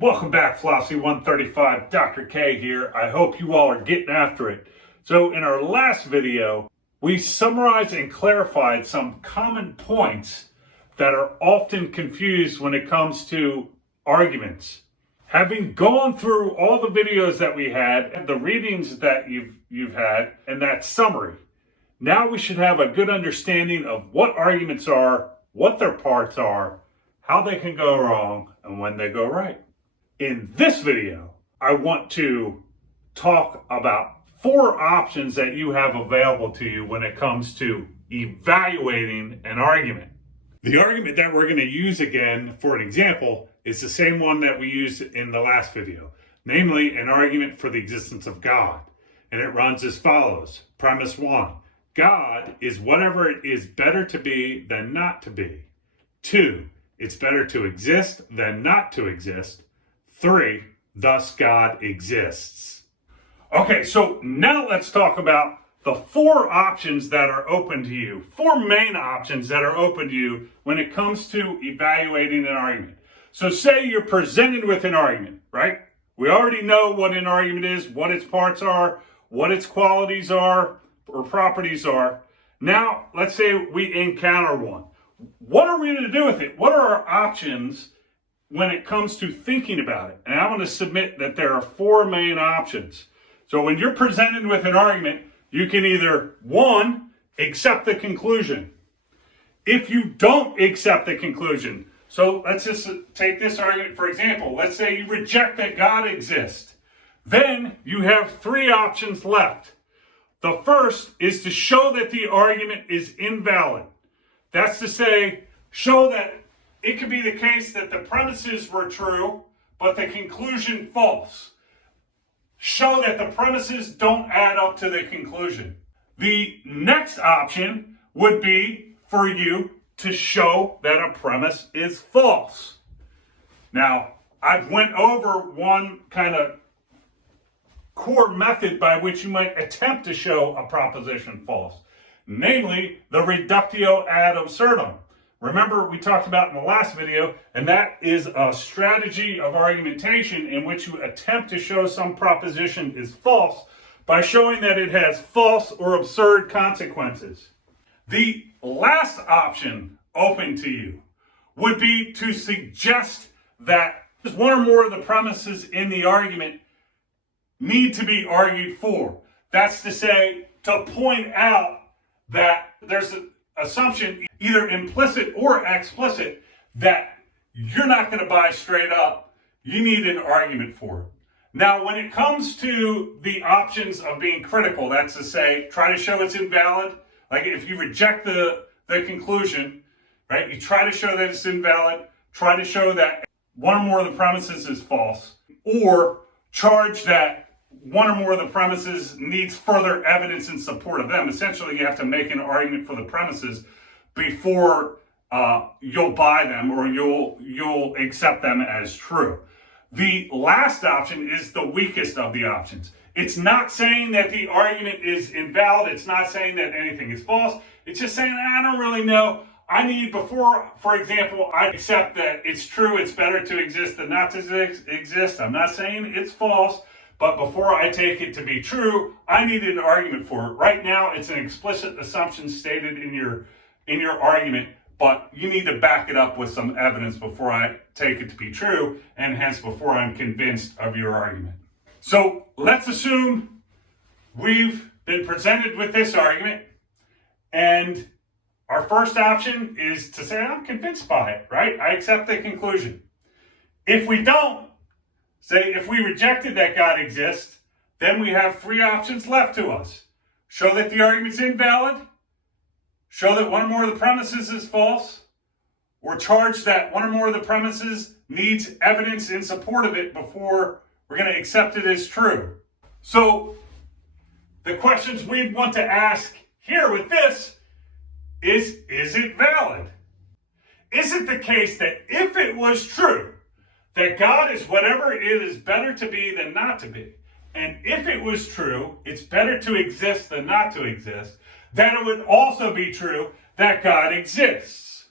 Welcome back, Flossie 135. Dr. K here. I hope you all are getting after it. So in our last video, we summarized and clarified some common points that are often confused when it comes to arguments. Having gone through all the videos that we had, the readings that you've had, and that summary, now we should have a good understanding of what arguments are, what their parts are, how they can go wrong, and when they go right. In this video, I want to talk about 4 options that you have available to you when it comes to evaluating an argument. The argument that we're going to use again for an example is the same one that we used in the last video, namely an argument for the existence of God. And it runs as follows. Premise 1, God is whatever it is better to be than not to be. 2, it's better to exist than not to exist. 3, thus God exists. Okay, so now let's talk about the 4 options that are open to you, 4 main options that are open to you when it comes to evaluating an argument. So say you're presented with an argument, right? We already know what an argument is, what its parts are, what its qualities are or properties are. Now, let's say we encounter one. What are we going to do with it? What are our options when it comes to thinking about it? And I want to submit that there are 4 main options. So when you're presented with an argument, you can either, 1, accept the conclusion. If you don't accept the conclusion, so let's just take this argument for example. Let's say you reject that God exists. Then you have 3 options left. The first is to show that the argument is invalid. That's to say, show that it could be the case that the premises were true, but the conclusion false. Show that the premises don't add up to the conclusion. The next option would be for you to show that a premise is false. Now, I've went over one kind of core method by which you might attempt to show a proposition false, namely the reductio ad absurdum. Remember, we talked about in the last video, and that is a strategy of argumentation in which you attempt to show some proposition is false by showing that it has false or absurd consequences. The last option open to you would be to suggest that one or more of the premises in the argument need to be argued for. That's to say, to point out that there's an assumption, either implicit or explicit, that you're not going to buy straight up. You need an argument for it. Now, when it comes to the options of being critical, that's to say, try to show it's invalid. Like if you reject the conclusion, right, you try to show that it's invalid, try to show that one or more of the premises is false, or charge that one or more of the premises needs further evidence in support of them. Essentially, you have to make an argument for the premises before you'll buy them or you'll accept them as true. The last option is the weakest of the options. It's not saying that the argument is invalid. It's not saying that anything is false. It's just saying, I don't really know. I need, before, for example, I accept that it's true, it's better to exist than not to exist. I'm not saying it's false. But before I take it to be true, I need an argument for it. Right now, it's an explicit assumption stated in your argument, but you need to back it up with some evidence before I take it to be true, and hence before I'm convinced of your argument. So let's assume we've been presented with this argument, and our first option is to say, I'm convinced by it, right? I accept the conclusion. If we don't, say, if we rejected that God exists, then we have 3 options left to us. Show that the argument's invalid, show that one or more of the premises is false, or charge that one or more of the premises needs evidence in support of it before we're going to accept it as true. So the questions we'd want to ask here with this is it valid? Is it the case that if it was true, that God is whatever it is better to be than not to be, and if it was true, it's better to exist than not to exist, then it would also be true that God exists.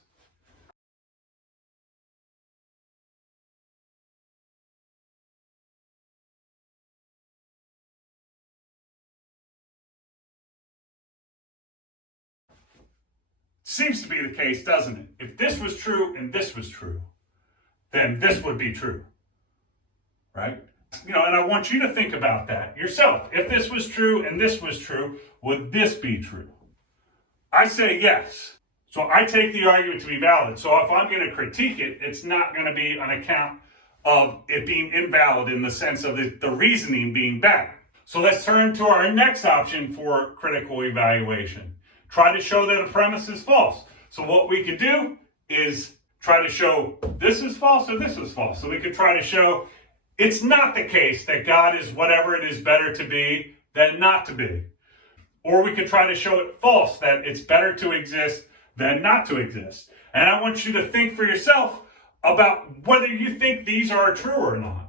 Seems to be the case, doesn't it? If this was true and this was true, then this would be true, right? And I want you to think about that yourself. If this was true and this was true, would this be true? I say yes. So I take the argument to be valid. So if I'm going to critique it, it's not going to be on account of it being invalid in the sense of the reasoning being bad. So let's turn to our next option for critical evaluation. Try to show that a premise is false. So what we could do is try to show this is false or this is false. So we could try to show it's not the case that God is whatever it is better to be than not to be. Or we could try to show it false, that it's better to exist than not to exist. And I want you to think for yourself about whether you think these are true or not.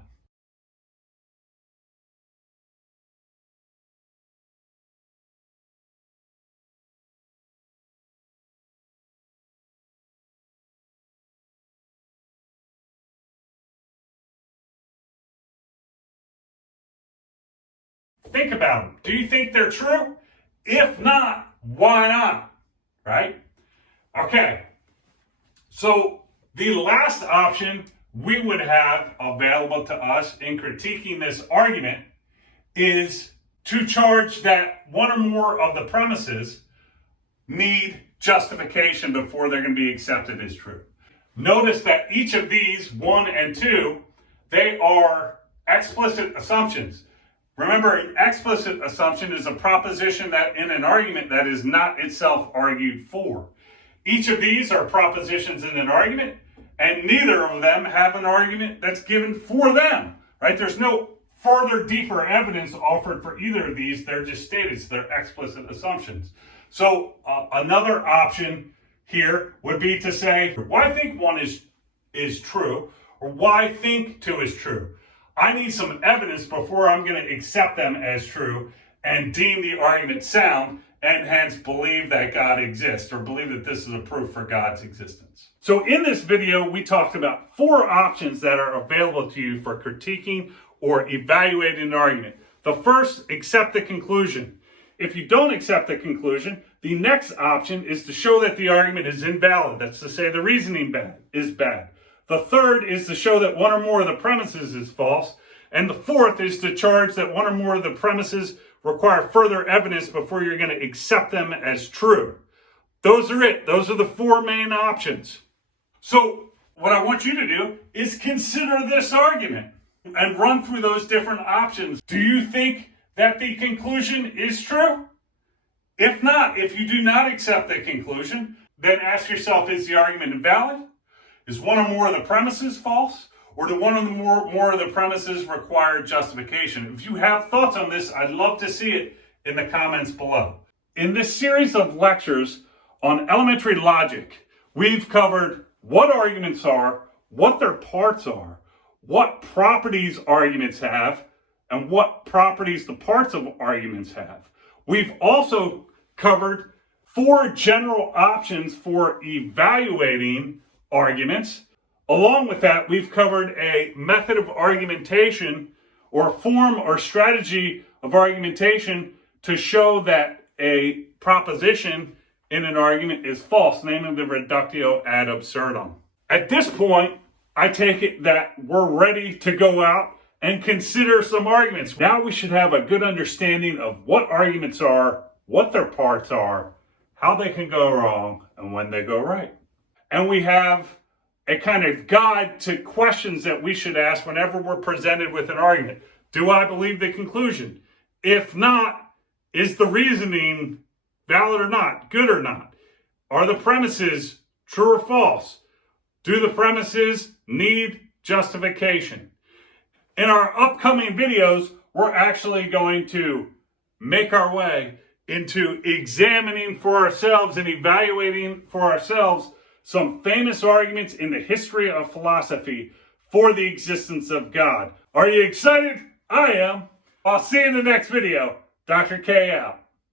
Think about them. Do you think they're true? If not, why not? Right? Okay. So the last option we would have available to us in critiquing this argument is to charge that one or more of the premises need justification before they're going to be accepted as true. Notice that each of these, 1 and 2, they are explicit assumptions. Remember, an explicit assumption is a proposition that in an argument that is not itself argued for. Each of these are propositions in an argument, and neither of them have an argument that's given for them, right? There's no further, deeper evidence offered for either of these. They're just stated, so they're explicit assumptions. So another option here would be to say, why think 1 is true, or why think 2 is true? I need some evidence before I'm going to accept them as true and deem the argument sound, and hence believe that God exists, or believe that this is a proof for God's existence. So in this video, we talked about 4 options that are available to you for critiquing or evaluating an argument. The first, accept the conclusion. If you don't accept the conclusion, the next option is to show that the argument is invalid. That's to say the reasoning is bad. The third is to show that one or more of the premises is false. And the fourth is to charge that one or more of the premises require further evidence before you're going to accept them as true. Those are it. Those are the 4 main options. So what I want you to do is consider this argument and run through those different options. Do you think that the conclusion is true? If not, if you do not accept the conclusion, then ask yourself, is the argument invalid? Is one or more of the premises false? Or do one or more of the premises require justification? If you have thoughts on this, I'd love to see it in the comments below. In this series of lectures on elementary logic, we've covered what arguments are, what their parts are, what properties arguments have, and what properties the parts of arguments have. We've also covered 4 general options for evaluating arguments. Along with that, we've covered a method of argumentation, or form or strategy of argumentation, to show that a proposition in an argument is false, namely the reductio ad absurdum. At this point, I take it that we're ready to go out and consider some arguments. Now we should have a good understanding of what arguments are, what their parts are, how they can go wrong, and when they go right. And we have a kind of guide to questions that we should ask whenever we're presented with an argument. Do I believe the conclusion? If not, is the reasoning valid or not? Good or not? Are the premises true or false? Do the premises need justification? In our upcoming videos, we're actually going to make our way into examining for ourselves and evaluating for ourselves some famous arguments in the history of philosophy for the existence of God. Are you excited? I am. I'll see you in the next video. Dr. K out.